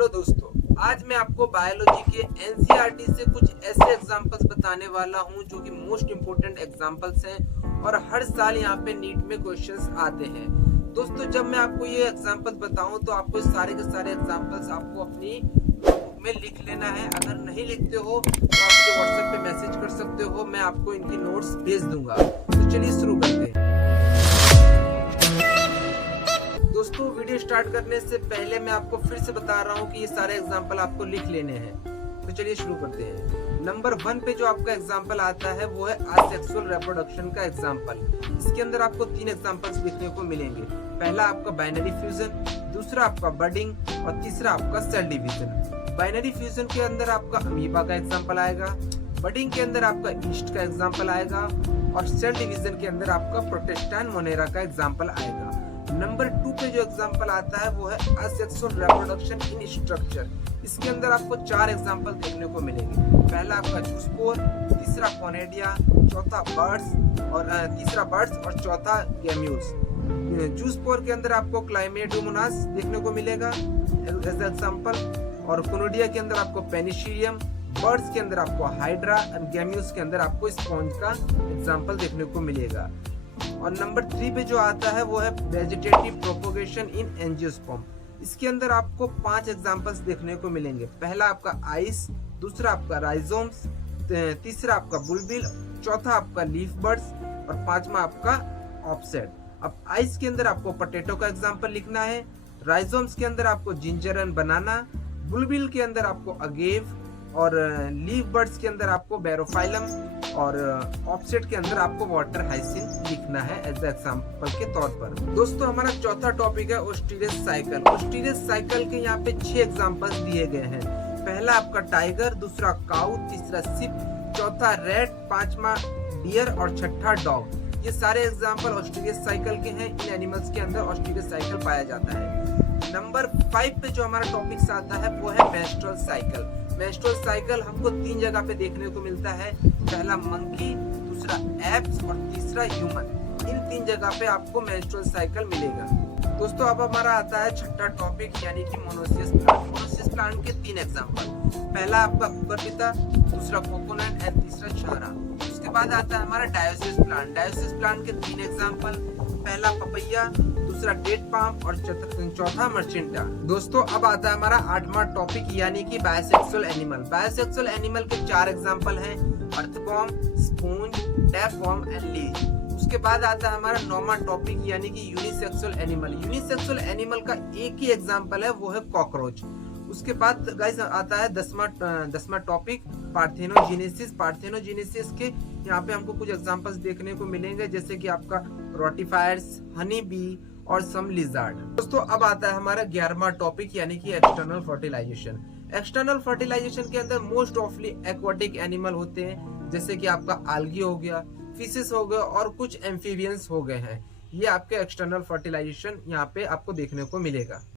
Hello दोस्तों, आज मैं आपको बायोलॉजी के एनसीईआरटी से कुछ ऐसे एग्जांपल्स बताने वाला हूं जो कि मोस्ट इम्पोर्टेंट एग्जांपल्स हैं और हर साल यहां पे नीट में क्वेश्चंस आते हैं। दोस्तों, जब मैं आपको ये एग्जांपल्स बताऊं तो आपको सारे के सारे एग्जांपल्स आपको अपनी बुक में लिख लेना है। अगर नहीं लिखते हो तो आप मुझे व्हाट्सएप पे मैसेज कर सकते हो, मैं आपको इनकी नोट्स भेज दूंगा। तो चलिए शुरू करते हैं। दोस्तों, वीडियो स्टार्ट करने से पहले मैं आपको फिर से बता रहा हूँ कि ये सारे एग्जाम्पल आपको लिख लेने हैं। तो चलिए शुरू करते हैं। नंबर 1 पे जो आपका एग्जाम्पल आता है वो है असेक्सुअल रिप्रोडक्शन का एग्जाम्पल। इसके अंदर आपको 3 एग्जाम्पल्स देखने को मिलेंगे। पहला आपका बाइनरी फ्यूजन, दूसरा आपका बडिंग और तीसरा आपका सेल डिवीजन। बाइनरी फ्यूजन के अंदर आपका अमीबा का एग्जाम्पल आएगा, बडिंग के अंदर आपका ईस्ट का एग्जाम्पल आएगा और सेल डिवीजन के अंदर आपका प्रोटेस्टान मोनेरा का एग्जाम्पल आएगा। नंबर 2 पे जो एग्जांपल आता है वो है असेक्सुअल रिप्रोडक्शन इन स्ट्रक्चर। इसके अंदर आपको 4 एग्जांपल देखने को मिलेंगे। पहला आपका जूस्पोर, तीसरा कोनेडिया, चौथा बर्ड्स और चौथा गैम्यूल्स। जूस्पोर के अंदर आपको क्लाइमेडोमोनास देखने को मिलेगा एज एग्जांपल, और कोनेडिया के अंदर आपको पेनिसिलियम, बर्ड्स के अंदर आपको हाइड्रा और गैम्यूल्स के अंदर आपको स्पॉन्ज का एग्जांपल देखने को मिलेगा। और नंबर 3 पे जो आता है वो है वेजिटेटिव प्रोपोगेशन इन एंजियोस्पर्म। इसके अंदर आपको 5 एग्जांपल्स देखने को मिलेंगे। पहला आपका आइस, दूसरा आपका राइजोम्स, तीसरा आपका बुलबिल, चौथा आपका लीफ बर्ड्स और 5वां आपका ऑफसेट। अब आइस के अंदर आपको पोटैटो का एग्जांपल लिखना है, राइजोम्स के अंदर आपको जिंजर एंड बनाना, बुलबिल के अंदर आपको अगेव और लीफ बर्ड्स के अंदर आपको बैरोफाइलम और ऑफसेट के अंदर आपको वाटर हाइसिंथ लिखना है एज एग्जांपल के तौर पर। दोस्तों, हमारा चौथा टॉपिक है ओस्टिरियस साइकिल। ओस्टिरियस साइकिल के यहाँ पे 6 एग्जांपल्स दिए गए हैं। पहला आपका टाइगर, दूसरा काऊ, तीसरा सिप, चौथा रेट, 5वां डियर और छठा डॉग। ये सारे एग्जांपल ओस्टिरियस साइकिल के हैं। इन एनिमल्स के अंदर ओस्टिरियस साइकिल पाया जाता है। नंबर 5 पे जो हमारा टॉपिक आता है वो है मेंस्ट्रुअल साइकिल। मेंस्ट्रुअल साइकिल हमको 3 जगह पे देखने को मिलता है। पहला मंकी, दूसरा एप्स और तीसरा ह्यूमन। इन 3 जगह पे आपको मेंस्ट्रुअल साइकिल मिलेगा। दोस्तों, अब हमारा आता है छठा टॉपिक यानी कि मोनोसियस प्लांट। मोनोसियस प्लांट के 3 एग्जांपल। पहला आपका कुकुरबिता, दूसरा कोकोनट एंड तीसरा चारा। उसके बाद आता है हमारा डायोसिस प्लांट। डायोसिस प्लांट के 3 एग्जांपल। पहला पपैया, दूसरा डेट पाम और चौथा मर्चेंटा। दोस्तों, अब आता है हमारा 8वां टॉपिक यानी कि बायोसेक्सुअल एनिमल। बायोसेक्सुअल एनिमल के 4 एग्जांपल हैं, अर्थवॉर्म, स्पॉन्ज, टैपवॉर्म एंड लीच। उसके बाद आता है हमारा 9वां टॉपिक यानी कि यूनिसेक्सुअल एनिमल। यूनिसेक्सुअल एनिमल का एक ही एग्जांपल है, वो है कॉकरोच। उसके बाद गाइस आता है 10वां टॉपिक पार्थेनोजेनेसिस। पार्थेनोजेनेसिस के यहाँ पे हमको कुछ एग्जांपल्स देखने को मिलेंगे, जैसे कि आपका रोटिफायर्स, हनी बी और सम लिजार्ड। दोस्तों, अब आता है हमारा 11वां टॉपिक यानी कि एक्सटर्नल फर्टिलाइजेशन। एक्सटर्नल फर्टिलाइजेशन के अंदर मोस्ट ऑफली एक्वाटिक एनिमल होते हैं, जैसे कि आपका आल्गी हो गया, फिशेस हो गए और कुछ एम्फीबियंस हो गए हैं। ये आपके एक्सटर्नल फर्टिलाइजेशन यहाँ पे आपको देखने को मिलेगा।